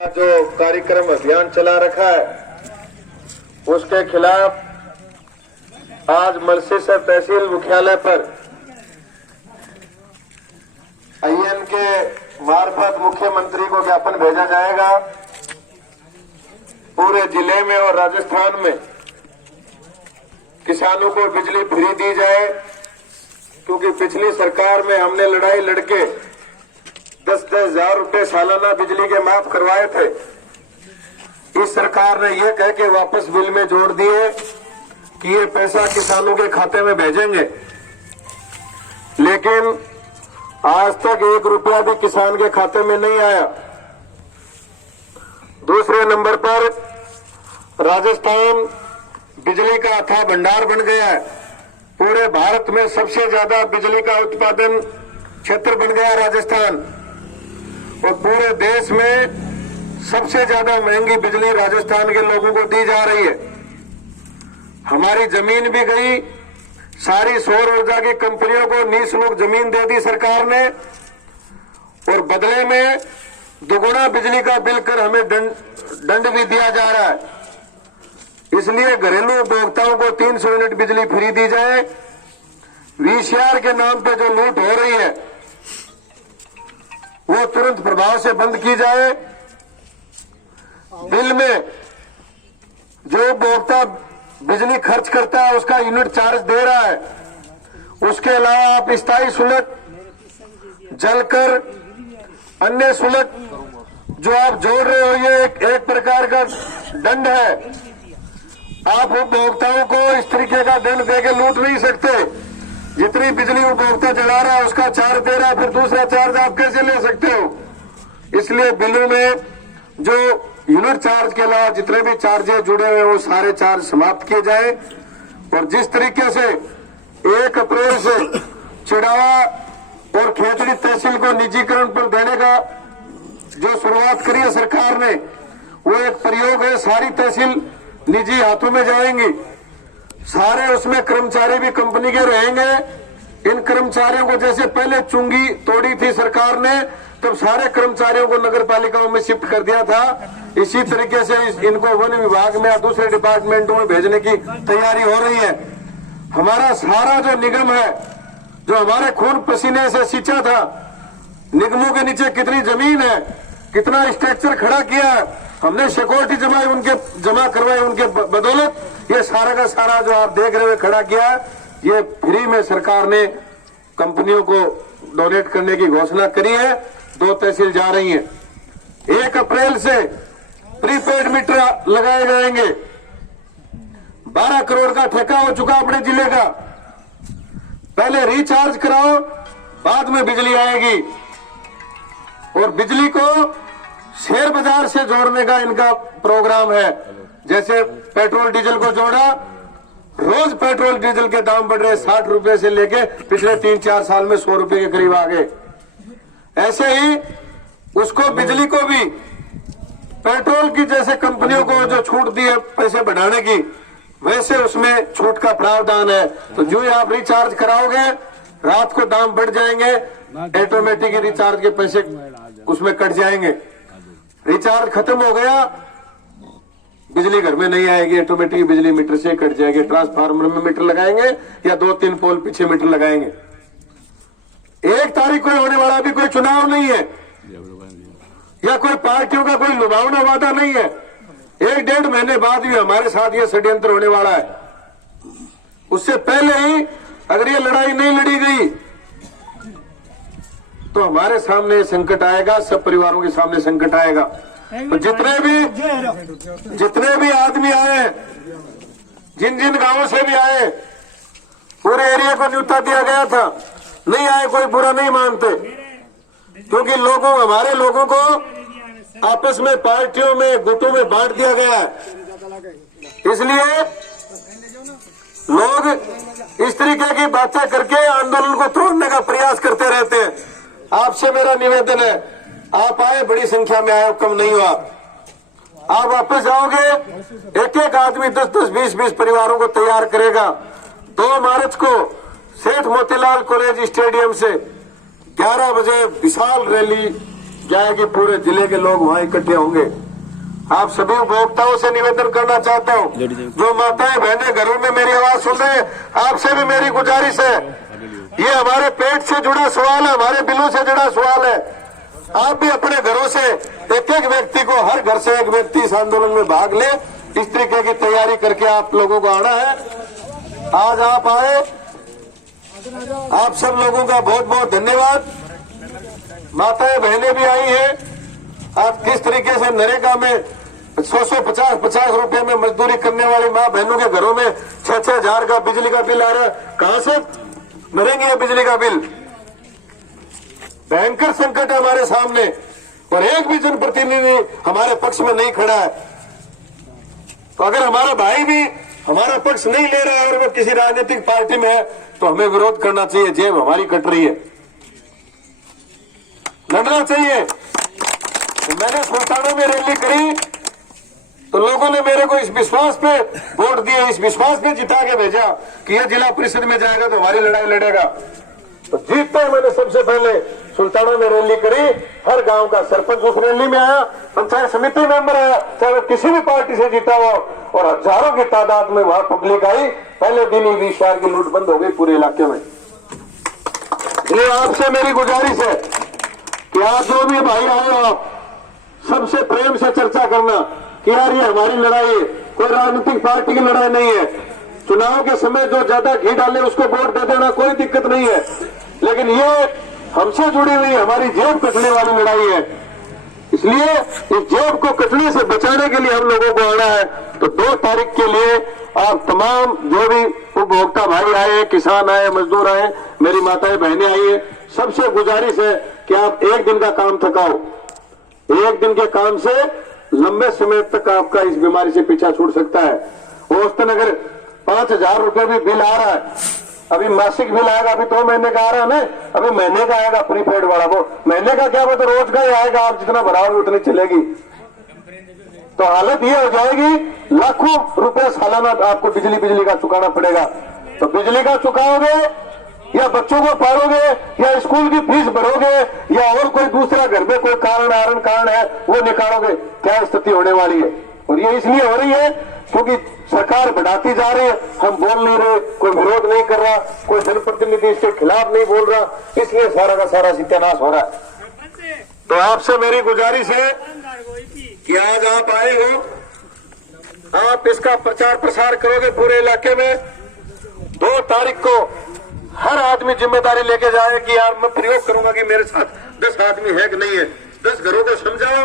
जो कार्यक्रम अभियान चला रखा है उसके खिलाफ आज मलसीसर तहसील मुख्यालय पर आईएन के मार्फत मुख्यमंत्री को ज्ञापन भेजा जाएगा। पूरे जिले में और राजस्थान में किसानों को बिजली फ्री दी जाए, क्योंकि पिछली सरकार में हमने लड़ाई लड़के 10-10 हजार रुपए सालाना बिजली के माफ करवाए थे। इस सरकार ने यह कह के वापस बिल में जोड़ दिए कि ये पैसा किसानों के खाते में भेजेंगे, लेकिन आज तक 1 रुपया भी किसान के खाते में नहीं आया। दूसरे नंबर पर राजस्थान बिजली का अथाह भंडार बन गया है। पूरे भारत में सबसे ज्यादा बिजली का उत्पादन क्षेत्र बन गया राजस्थान, और पूरे देश में सबसे ज्यादा महंगी बिजली राजस्थान के लोगों को दी जा रही है। हमारी जमीन भी गई, सारी सौर ऊर्जा की कंपनियों को निःशुल्क जमीन दे दी सरकार ने, और बदले में दोगुना बिजली का बिल कर हमें दंड भी दिया जा रहा है। इसलिए घरेलू उपभोक्ताओं को 300 यूनिट बिजली फ्री दी जाए। वीसीआर के नाम पे जो लूट हो रही है वो तुरंत प्रभाव से बंद की जाए। बिल में जो उपभोक्ता बिजली खर्च करता है उसका यूनिट चार्ज दे रहा है। उसके अलावा आप स्थायी शुल्क, जलकर अन्य शुल्क जो आप जोड़ रहे हो, ये एक प्रकार का दंड है। आप उपभोक्ताओं को इस तरीके का दंड देके लूट नहीं सकते। जितनी बिजली उपभोक्ता जला रहा है उसका चार्ज दे रहा है, फिर दूसरा चार्ज आप कैसे ले सकते हो? इसलिए बिलों में जो यूनिट चार्ज के अलावा जितने भी चार्जेस जुड़े हुए हैं वो सारे चार्ज समाप्त किए जाए। और जिस तरीके से 1 अप्रैल से चिड़ावा और खेतड़ी तहसील को निजीकरण पर देने का जो शुरुआत करी है सरकार ने, वो एक प्रयोग है। सारी तहसील निजी हाथों में जाएंगी, सारे उसमें कर्मचारी भी कंपनी के रहेंगे। इन कर्मचारियों को जैसे पहले चुंगी तोड़ी थी सरकार ने, तब सारे कर्मचारियों को नगर पालिकाओं में शिफ्ट कर दिया था। इसी तरीके से इनको वन विभाग में या दूसरे डिपार्टमेंटों में भेजने की तैयारी हो रही है। हमारा सारा जो निगम है, जो हमारे खून पसीने से सींचा था, निगमों के नीचे कितनी जमीन है, कितना स्ट्रक्चर खड़ा किया, हमने सिक्योरिटी जमा करवाई उनके बदौलत, ये सारा का सारा जो आप देख रहे हो खड़ा किया, ये फ्री में सरकार ने कंपनियों को डोनेट करने की घोषणा करी है। 2 तहसील जा रही हैं। 1 अप्रैल से प्रीपेड मीटर लगाए जाएंगे। 12 करोड़ का ठेका हो चुका अपने जिले का। पहले रिचार्ज कराओ, बाद में बिजली आएगी। और बिजली को शेयर बाजार से जोड़ने का इनका प्रोग्राम है। जैसे पेट्रोल डीजल को जोड़ा, रोज पेट्रोल डीजल के दाम बढ़ रहे, 60 रुपए से लेके पिछले 3-4 साल में 100 रुपए के करीब आ गए। ऐसे ही उसको बिजली को भी पेट्रोल की जैसे कंपनियों को जो छूट दी है पैसे बढ़ाने की, वैसे उसमें छूट का प्रावधान है। तो जो ही आप रिचार्ज कराओगे, रात को दाम बढ़ जाएंगे, ऑटोमेटिक रिचार्ज के पैसे उसमें कट जाएंगे। रिचार्ज खत्म हो गया, बिजली घर में नहीं आएगी, ऑटोमेटिक बिजली मीटर से कट जाएगी। ट्रांसफार्मर में मीटर लगाएंगे या 2-3 पोल पीछे मीटर लगाएंगे। 1 तारीख को होने वाला भी कोई चुनाव नहीं है, या कोई पार्टियों का कोई लुभावना वादा नहीं है। 1-1.5 महीने बाद भी हमारे साथ ये षड्यंत्र होने वाला है। उससे पहले ही अगर ये लड़ाई नहीं लड़ी गई तो हमारे सामने संकट आएगा, सब परिवारों के सामने संकट आएगा। तो जितने भी आदमी आए, जिन गांवों से भी आए, पूरे एरिया को न्योता दिया गया था। नहीं आए कोई बुरा नहीं मानते, क्योंकि हमारे लोगों को आपस में पार्टियों में गुटों में बांट दिया गया है। इसलिए लोग इस तरीके की बातें करके आंदोलन को तोड़ने का प्रयास करते रहते हैं। आपसे मेरा निवेदन है, आप आए, बड़ी संख्या में आए, कम नहीं हुआ। आप वापस आओगे, एक आदमी 10-10, 20-20 परिवारों को तैयार करेगा। 2 मार्च को सेठ मोतीलाल कॉलेज स्टेडियम से 11 बजे विशाल रैली क्या है कि पूरे जिले के लोग वहां इकट्ठे होंगे। आप सभी उपभोक्ताओं से निवेदन करना चाहता हूं, जो माताएं बहनें घरों में मेरी आवाज सुन रहे हैं, आपसे भी मेरी गुजारिश है, ये हमारे पेट से जुड़ा सवाल है, हमारे बिलों से जुड़ा सवाल है। आप भी अपने घरों से एक एक व्यक्ति को, हर घर से एक व्यक्ति इस आंदोलन में भाग ले। इस तरीके की तैयारी करके आप लोगों को आना है। आज आप आए, आप सब लोगों का बहुत बहुत धन्यवाद। माताएं बहनें भी आई हैं। आप किस तरीके से नरेगा में 100 50 रुपए में मजदूरी करने वाली माँ बहनों के घरों में 6 हजार का बिजली का बिल आ रहा है, कहां से भरेंगे ये बिजली का बिल? भयंकर संकट है हमारे सामने और एक भी जनप्रतिनिधि हमारे पक्ष में नहीं खड़ा है। तो अगर हमारा भाई भी हमारा पक्ष नहीं ले रहा है और वो किसी राजनीतिक पार्टी में है तो हमें विरोध करना चाहिए। जेब हमारी कट रही है, लड़ना चाहिए। तो मैंने सुल्ताना में रैली करी तो लोगों ने मेरे को इस विश्वास पे वोट दिए, इस विश्वास पे जिता के भेजा कि ये जिला परिषद में जाएगा तो हमारी लड़ाई लड़ेगा। तो जीतते ही मैंने सबसे पहले सुल्ताना में रैली करी। हर गांव का सरपंच उस रैली में आया, पंचायत समिति मेंबर आया, चाहे वो किसी भी पार्टी से जीता हुआ, और हजारों की तादाद में वहां पब्लिक आई। पहले दिन ही 20 शहर की लूट बंद हो गई पूरे इलाके में। ये आपसे मेरी गुजारिश है कि आप जो भी भाई आए हो, आप सबसे प्रेम से चर्चा करना कि यार ये हमारी लड़ाई है, कोई राजनीतिक पार्टी की लड़ाई नहीं है। चुनाव के समय जो ज्यादा घी डाले उसको वोट दे देना, कोई दिक्कत नहीं है, लेकिन ये हमसे जुड़ी हुई हमारी जेब कटने वाली लड़ाई है। इसलिए इस जेब को कटने से बचाने के लिए हम लोगों को आना है। तो 2 तारीख के लिए आप तमाम जो भी उपभोक्ता भाई आए, किसान आए, मजदूर आए, मेरी माताएं बहनें आई है, सबसे गुजारिश है कि आप एक दिन का काम थकाओ। एक दिन के काम से लंबे समय तक आपका इस बीमारी से पीछा छूट सकता है। औसतन अगर 5,000 रुपए भी बिल आ रहा है, अभी मासिक बिल आएगा, अभी 2 महीने का आ रहा है ना, अभी महीने का आएगा प्रीपेड वाला, वो महीने का क्या, वो तो रोज का ही आएगा। आप जितना भराओगे उतनी चलेगी। तो हालत ये हो जाएगी लाखों रुपए सालाना आपको बिजली का चुकाना पड़ेगा। तो बिजली का चुकाओगे या बच्चों को पालोगे या स्कूल की फीस भरोगे या और कोई दूसरा घर में कोई कारण है वो निकालोगे, क्या स्थिति होने वाली है। और ये इसलिए हो रही है क्योंकि सरकार बढ़ाती जा रही है, हम बोल नहीं रहे, कोई विरोध नहीं कर रहा, कोई जनप्रतिनिधि इसके खिलाफ नहीं बोल रहा, इसलिए सारा का सारा सत्यानाश हो रहा है। तो आपसे मेरी गुजारिश है कि आज आप आए हो, आप इसका प्रचार प्रसार करोगे पूरे इलाके में। 2 तारीख को हर आदमी जिम्मेदारी लेके जाए कि यार मैं प्रयोग करूंगा कि मेरे साथ 10 आदमी है कि नहीं है। 10 घरों को समझाओ,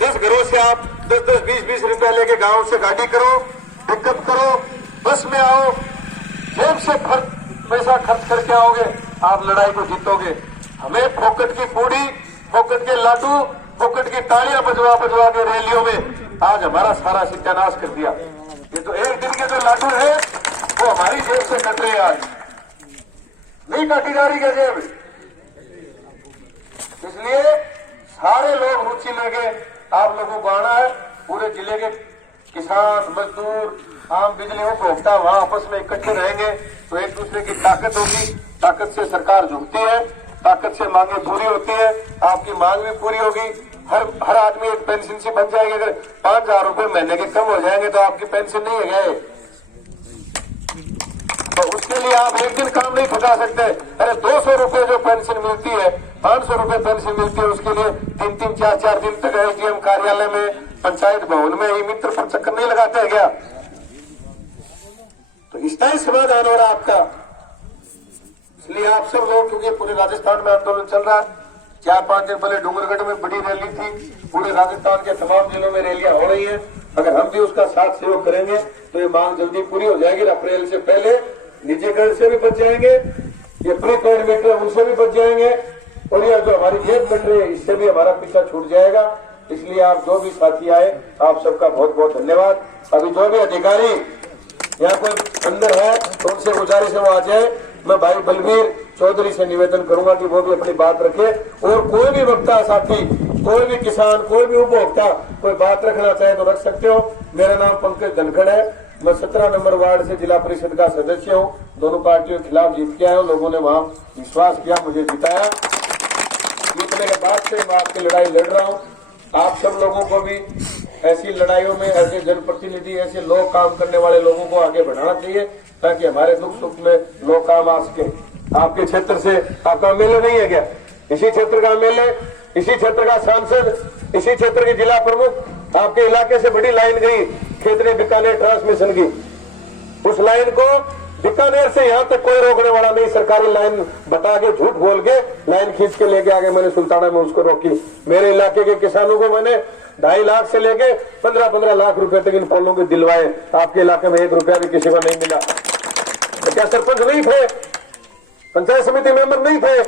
10 घरों से आप 10-10, 20-20 रुपया लेके गांव से गाड़ी करो, पिकअप करो, बस में आओ, जेब से पैसा खर्च करके आओगे, आप लड़ाई को जीतोगे। हमें फोकट की पूड़ी, फोकट के लाडू, फोकट की तालियां बजवा के रैलियों में आज हमारा सारा सत्यानाश कर दिया। ये तो एक दिन के जो लाडू है वो हमारी जेब से कट रहे हैं, आज नहीं काटी जा रही क्या जेब। इसलिए सारे लोग रुचि लेके आप लोगों को आना है। पूरे जिले के किसान, मजदूर, आम बिजली उपभोक्ता वहां आपस में इकट्ठे रहेंगे तो एक दूसरे की ताकत होगी। ताकत से सरकार झुकती है, ताकत से मांगे पूरी होती है, आपकी मांग भी पूरी होगी। हर आदमी एक पेंशन से बन जाएगी। अगर 5,000 रुपए महीने के कम हो जाएंगे तो आपकी पेंशन नहीं है गए, तो उसके लिए आप एक दिन काम नहीं थका सकते। अरे 200 रुपए जो पेंशन मिलती है, 500 रुपए पेंशन मिलती है, उसके लिए 3-3, 4-4 दिन तक एसडीएम कार्यालय में, पंचायत भवन में ही मित्र पर चक्कर नहीं लगाते हैं क्या? तो स्थायी समाधान हो रहा है आपका। इसलिए आप सब लोग, क्योंकि पूरे राजस्थान में आंदोलन चल रहा है, 4-5 दिन पहले डूंगरगढ़ में बड़ी रैली थी, पूरे राजस्थान के तमाम जिलों में रैलियां हो रही हैं। अगर हम भी उसका साथ सहयोग करेंगे तो ये मांग जल्दी पूरी हो जाएगी। अप्रैल से पहले निजीकरण से भी बच जाएंगे, ये प्रीपेड मीटर उनसे भी बच जाएंगे, और ये जो हमारी जेब कट रही है इससे भी हमारा पीछा छूट जाएगा। इसलिए आप जो भी साथी आए, आप सबका बहुत बहुत धन्यवाद। अभी जो भी अधिकारी यहाँ कोई अंदर है तो उनसे गुजारिश है वो आ जाए। मैं भाई बलवीर चौधरी से निवेदन करूंगा कि वो भी अपनी बात रखे, और कोई भी वक्ता साथी, कोई भी किसान, कोई भी उपभोक्ता कोई बात रखना चाहे तो रख सकते हो। मेरा नाम पंकज धनखड़ है, मैं 17 नंबर वार्ड से जिला परिषद का सदस्य हूँ। दोनों पार्टियों के खिलाफ जीत के आया हूँ, लोगों ने वहाँ विश्वास किया, मुझे जिताया। मेरे बाद से मैं आपकी लड़ाई लड़ रहा हूँ। आप सब लोगों को भी ऐसी लड़ाइयों में ऐसे जनप्रतिनिधि, ऐसे लोग, काम करने वाले लोगों को आगे बढ़ाना चाहिए, ताकि हमारे दुख सुख में लोग काम आ सके। आपके क्षेत्र से आपका एमएलए नहीं है क्या? इसी क्षेत्र का एमएलए, इसी क्षेत्र का सांसद, इसी क्षेत्र के जिला प्रमुख, आपके इलाके से बड़ी लाइन गई खेतरी बीकानेर ट्रांसमिशन की, उस लाइन को बीकानेर से यहाँ तक कोई रोकने वाला नहीं। सरकारी लाइन बता के, झूठ बोल के लाइन खींच के लेके आ गए। मैंने सुल्ताना में उसको रोकी। मेरे इलाके के किसानों को मैंने 2.5 लाख से लेके 15-15 लाख रुपए तक इन पोलों के दिलवाए। आपके इलाके में 1 रुपया भी किसी को नहीं मिला। तो क्या सरपंच नहीं थे, पंचायत समिति मेंबर नहीं थे,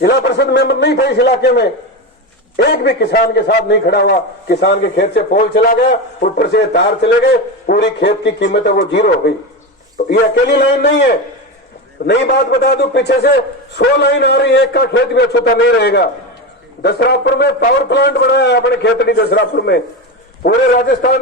जिला परिषद मेंबर नहीं थे इस इलाके में? एक भी किसान के साथ नहीं खड़ा हुआ। किसान के खेत से पोल चला गया, ऊपर से तार चले गए, पूरी खेत की कीमत है वो 0 हो गई। तो ये अकेली लाइन नहीं है। तो नई बात बता दूं, पीछे से 100 लाइन आ रही है, एक का खेत भी अछूता नहीं रहेगा। दसरापुर में पावर प्लांट बनाया है अपने खेतड़ी दसरापुर में, पूरे राजस्थान